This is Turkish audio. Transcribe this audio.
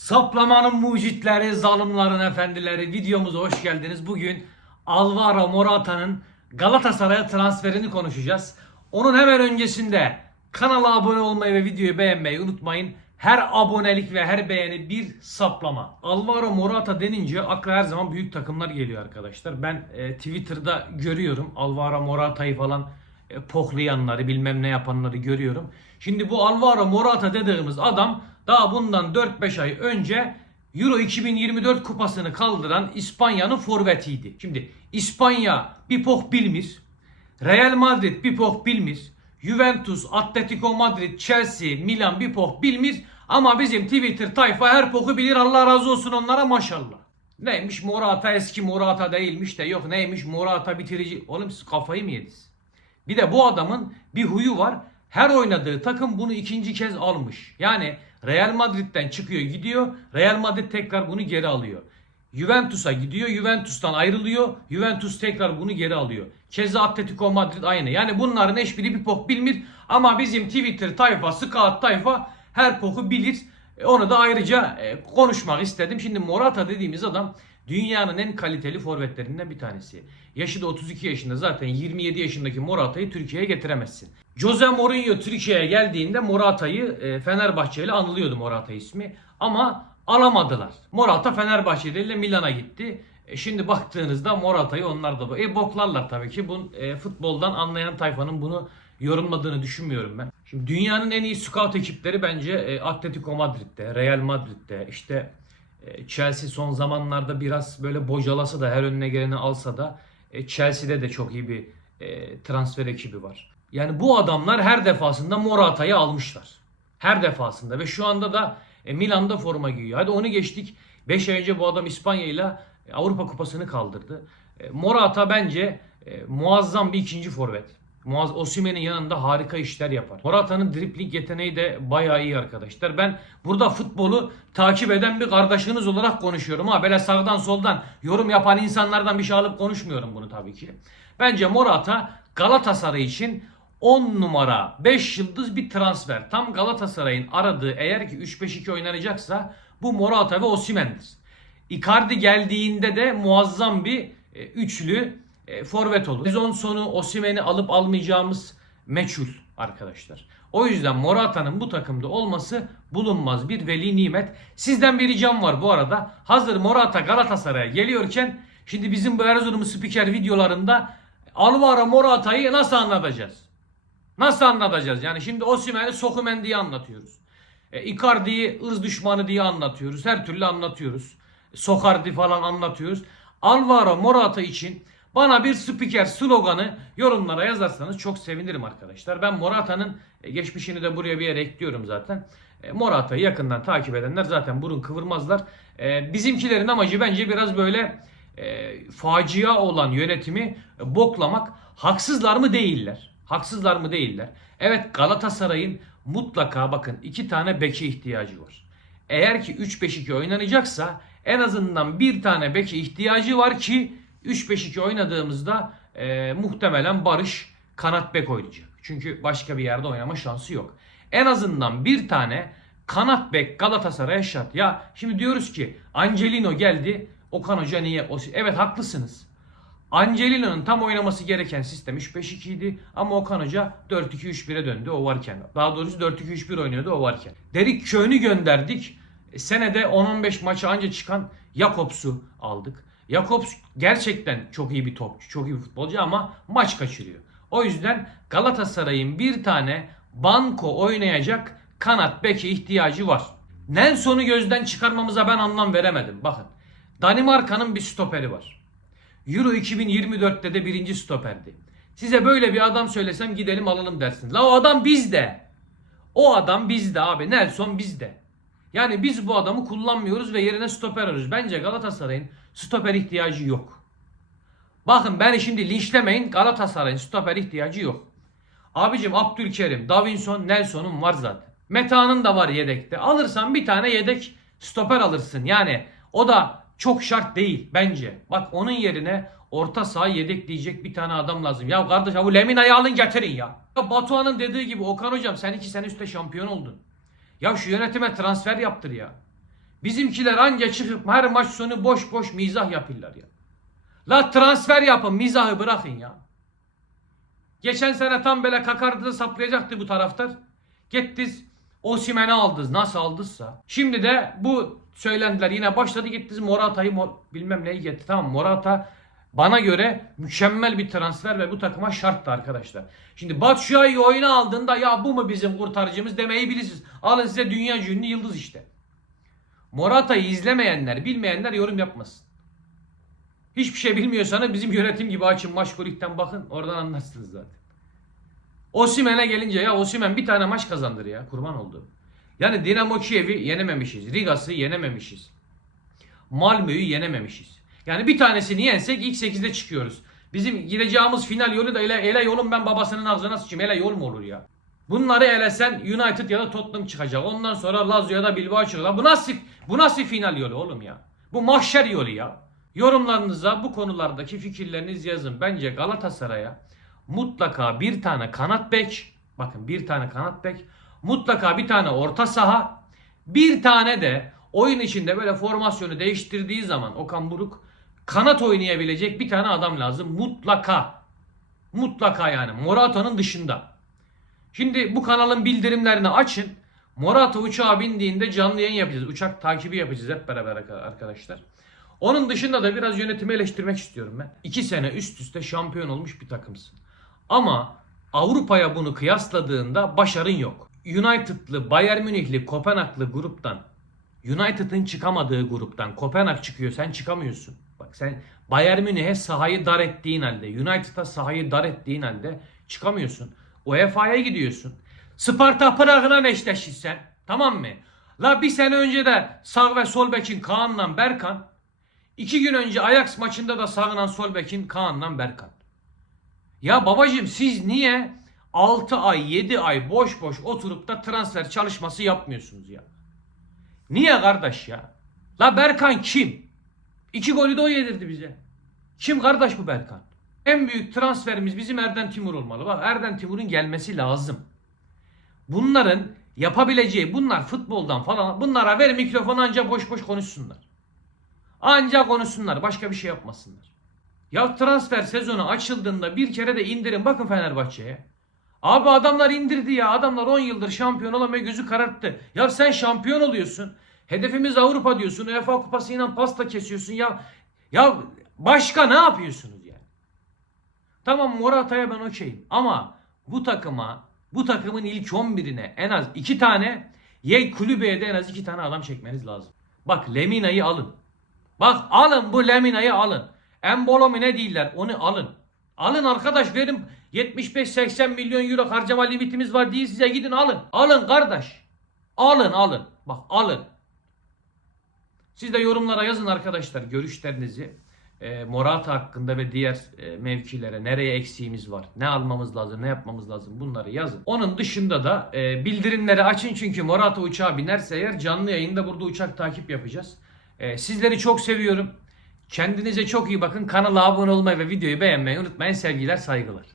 Saplamanın mucitleri, zalimlerin efendileri videomuza hoş geldiniz. Bugün Alvaro Morata'nın Galatasaray'a transferini konuşacağız. Onun hemen öncesinde kanala abone olmayı ve videoyu beğenmeyi unutmayın. Her abonelik ve her beğeni bir saplama. Alvaro Morata denince akla her zaman büyük takımlar geliyor arkadaşlar. Ben e, Twitter'da görüyorum Alvaro Morata'yı falan e, pohlayanları bilmem ne yapanları görüyorum. Şimdi bu Alvaro Morata dediğimiz adam daha bundan 4-5 ay önce Euro 2024 kupasını kaldıran İspanya'nın forvetiydi. Şimdi İspanya bir poh bilmir. Real Madrid bir poh bilmir. Juventus, Atletico Madrid, Chelsea, Milan bir poh bilmir. Ama bizim Twitter tayfa her poku bilir. Allah razı olsun onlara maşallah. Neymiş Morata eski Morata değilmiş de yok neymiş Morata bitirici. Oğlum siz kafayı mı yediniz? Bir de bu adamın bir huyu var. Her oynadığı takım bunu ikinci kez almış. Yani Real Madrid'den çıkıyor gidiyor. Real Madrid tekrar bunu geri alıyor. Juventus'a gidiyor. Juventus'tan ayrılıyor. Juventus tekrar bunu geri alıyor. Keza Atletico Madrid aynı. Yani bunların hiçbiri bir pok bilmir. Ama bizim Twitter tayfa, scout tayfa her poku bilir. E, Onu da ayrıca e, konuşmak istedim. Şimdi Morata dediğimiz adam dünyanın en kaliteli forvetlerinden bir tanesi. Yaşı da 32 yaşında zaten 27 yaşındaki Morata'yı Türkiye'ye getiremezsin. Jose Mourinho Türkiye'ye geldiğinde Morata'yı e, Fenerbahçe ile anılıyordu Morata ismi. Ama alamadılar. Morata Fenerbahçe ile Milan'a gitti. E, şimdi baktığınızda Morata'yı onlar da e, boklarlar tabii ki. Bu e, futboldan anlayan tayfanın bunu yorumladığını düşünmüyorum ben. Şimdi dünyanın en iyi scout ekipleri bence e, Atletico Madrid'de, Real Madrid'de, işte Chelsea son zamanlarda biraz böyle bocalasa da her önüne geleni alsa da e, Chelsea'de de çok iyi bir e, transfer ekibi var. Yani bu adamlar her defasında Morata'yı almışlar. Her defasında ve şu anda da e, Milan'da forma giyiyor. Hadi onu geçtik. 5 ay önce bu adam İspanya ile Avrupa Kupası'nı kaldırdı. E, Morata bence e, muazzam bir ikinci forvet. Muaz Osimhen'in yanında harika işler yapar. Morata'nın dripling yeteneği de bayağı iyi arkadaşlar. Ben burada futbolu takip eden bir kardeşiniz olarak konuşuyorum ha. Böyle sağdan soldan yorum yapan insanlardan bir şey alıp konuşmuyorum bunu tabii ki. Bence Morata Galatasaray için 10 numara 5 yıldız bir transfer. Tam Galatasaray'ın aradığı eğer ki 3-5-2 oynanacaksa bu Morata ve Osimhen'dir. Icardi geldiğinde de muazzam bir e, üçlü e, forvet olur. Sezon sonu Osimhen'i alıp almayacağımız meçhul arkadaşlar. O yüzden Morata'nın bu takımda olması bulunmaz bir veli nimet. Sizden bir ricam var bu arada. Hazır Morata Galatasaray'a geliyorken şimdi bizim bu Erzurum spiker videolarında Alvaro Morata'yı nasıl anlatacağız? Nasıl anlatacağız? Yani şimdi Osimhen'i Sokumen diye anlatıyoruz. E, Icardi'yi ırz düşmanı diye anlatıyoruz. Her türlü anlatıyoruz. Sokardi falan anlatıyoruz. Alvaro Morata için bana bir spiker sloganı yorumlara yazarsanız çok sevinirim arkadaşlar. Ben Morata'nın e, geçmişini de buraya bir yere ekliyorum zaten. E, Morata'yı yakından takip edenler zaten burun kıvırmazlar. E, bizimkilerin amacı bence biraz böyle e, facia olan yönetimi boklamak. Haksızlar mı değiller? Haksızlar mı değiller? Evet Galatasaray'ın mutlaka bakın iki tane beke ihtiyacı var. Eğer ki 3-5-2 oynanacaksa en azından bir tane beke ihtiyacı var ki 3-5-2 oynadığımızda e, muhtemelen Barış kanat bek oynayacak. Çünkü başka bir yerde oynama şansı yok. En azından bir tane kanat bek Galatasaray'a şart. Ya şimdi diyoruz ki Angelino geldi. Okan Hoca niye? Evet haklısınız. Angelino'nun tam oynaması gereken sistem 3-5-2 idi ama Okan Hoca 4-2-3-1'e döndü o varken. Daha doğrusu 4-2-3-1 oynuyordu o varken. Derik Köy'ünü gönderdik. E, Senede 10-15 maça anca çıkan Jakobs'u aldık. Jakobs gerçekten çok iyi bir topçu, çok iyi bir futbolcu ama maç kaçırıyor. O yüzden Galatasaray'ın bir tane banko oynayacak kanat beke ihtiyacı var. Nelson'u gözden çıkarmamıza ben anlam veremedim. Bakın Danimarka'nın bir stoperi var. Euro 2024'te de birinci stoperdi. Size böyle bir adam söylesem gidelim alalım dersiniz. La o adam bizde. O adam bizde abi. Nelson bizde. Yani biz bu adamı kullanmıyoruz ve yerine stoper arıyoruz. Bence Galatasaray'ın stoper ihtiyacı yok. Bakın beni şimdi linçlemeyin. Galatasaray'ın stoper ihtiyacı yok. Abicim Abdülkerim, Davinson, Nelson'un var zaten. Meta'nın da var yedekte. Alırsan bir tane yedek stoper alırsın. Yani o da çok şart değil bence. Bak onun yerine orta saha yedekleyecek bir tane adam lazım. Ya kardeş bu Lemina'yı alın getirin ya. ya Batuhan'ın dediği gibi Okan hocam sen iki sene üstte şampiyon oldun. Ya şu yönetime transfer yaptır ya. Bizimkiler anca çıkıp her maç sonu boş boş mizah yapırlar ya. La transfer yapın mizahı bırakın ya. Geçen sene tam böyle kakardı saplayacaktı bu taraftar. Gittiniz Osimhen'i aldınız. Nasıl aldınızsa. Şimdi de bu söylendiler. Yine başladı gittiniz Morata'yı Mor- bilmem neyi getti. Tamam Morata bana göre mükemmel bir transfer ve bu takıma şarttı arkadaşlar. Şimdi Batshuayi oyuna aldığında ya bu mu bizim kurtarıcımız demeyi bilirsiniz. Alın size dünya ünlü yıldız işte. Morata'yı izlemeyenler, bilmeyenler yorum yapmasın. Hiçbir şey bilmiyorsanız bizim yönetim gibi açın Maşkolik'ten bakın. Oradan anlarsınız zaten. Osimhen'e gelince ya Osimhen bir tane maç kazandır ya. Kurban oldu. Yani Dinamo Kiev'i yenememişiz. Rigas'ı yenememişiz. Malmö'yü yenememişiz. Yani bir tanesini yensek ilk 8'de çıkıyoruz. Bizim gideceğimiz final yolu da ele, ele yolum ben babasının ağzına sıçayım. Ele yol mu olur ya? Bunları elesen United ya da Tottenham çıkacak. Ondan sonra Lazio ya da Bilbao çıkacak. Bu nasıl bu nasıl final yolu oğlum ya? Bu mahşer yolu ya. Yorumlarınıza bu konulardaki fikirlerinizi yazın. Bence Galatasaray'a mutlaka bir tane kanat bek, bakın bir tane kanat bek, mutlaka bir tane orta saha, bir tane de oyun içinde böyle formasyonu değiştirdiği zaman Okan Buruk kanat oynayabilecek bir tane adam lazım mutlaka. Mutlaka yani Morata'nın dışında. Şimdi bu kanalın bildirimlerini açın. Morata uçağa bindiğinde canlı yayın yapacağız. Uçak takibi yapacağız hep beraber arkadaşlar. Onun dışında da biraz yönetimi eleştirmek istiyorum ben. İki sene üst üste şampiyon olmuş bir takımsın. Ama Avrupa'ya bunu kıyasladığında başarın yok. United'lı, Bayern Münih'li, Kopenhag'lı gruptan United'ın çıkamadığı gruptan Kopenhag çıkıyor sen çıkamıyorsun. Bak sen Bayern Münih'e sahayı dar ettiğin halde United'a sahayı dar ettiğin halde çıkamıyorsun. UEFA'ya gidiyorsun. Sparta Prag'la eşleşsin sen. Tamam mı? La bir sene önce de sağ ve sol bekin Kaan'la Berkan. iki gün önce Ajax maçında da sağla sol bekin Kaan'la Berkan. Ya babacım siz niye 6 ay 7 ay boş boş oturup da transfer çalışması yapmıyorsunuz ya? Niye kardeş ya? La Berkan kim? İki golü de o yedirdi bize. Kim kardeş bu Berkan? En büyük transferimiz bizim Erden Timur olmalı. Bak Erden Timur'un gelmesi lazım. Bunların yapabileceği bunlar futboldan falan bunlara ver mikrofonu anca boş boş konuşsunlar. Anca konuşsunlar başka bir şey yapmasınlar. Ya transfer sezonu açıldığında bir kere de indirin bakın Fenerbahçe'ye. Abi adamlar indirdi ya. Adamlar 10 yıldır şampiyon olamıyor gözü kararttı. Ya sen şampiyon oluyorsun. Hedefimiz Avrupa diyorsun. UEFA kupasıyla pasta kesiyorsun ya. Ya başka ne yapıyorsunuz? Tamam Morata'ya ben okeyim. Ama bu takıma bu takımın ilk 11'ine en az 2 tane Ye kulübeye de en az 2 tane adam çekmeniz lazım. Bak Lemina'yı alın. Bak alın bu Lemina'yı alın. Embolomi ne değiller onu alın. Alın arkadaş verin 75-80 milyon euro harcama limitimiz var değil size gidin alın. Alın kardeş. Alın alın. Bak alın. Siz de yorumlara yazın arkadaşlar görüşlerinizi. E, Morata hakkında ve diğer e, mevkilere nereye eksiğimiz var, ne almamız lazım, ne yapmamız lazım bunları yazın. Onun dışında da e, bildirimleri açın çünkü Morata uçağa binerse eğer canlı yayında burada uçak takip yapacağız. E, sizleri çok seviyorum. Kendinize çok iyi bakın. Kanala abone olmayı ve videoyu beğenmeyi unutmayın. Sevgiler, saygılar.